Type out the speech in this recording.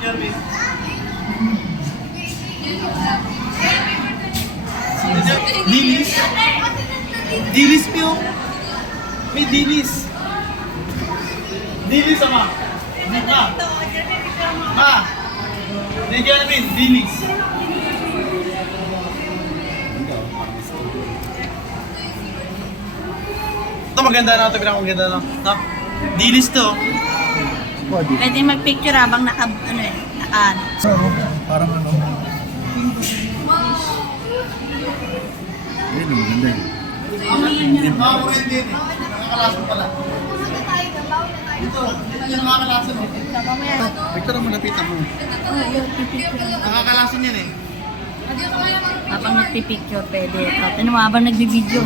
Jervin. Dilis. Dilis po. May dilis. Dilis ama. Ma. Ma. Hindi Jervin, dilis. Ito maganda na ito, maganda na. No? Dilis to. Pwede mag-picture habang naka. So, parang ano. Ayun, maganda yun. Makakurin din eh. Nakakalasan pala. Ito, yung nakakalasan eh. Picture mo, lapitan mo. Nakakalasan yan eh. Habang nagpipicture, pwede. Ito mo, habang nagbibideo.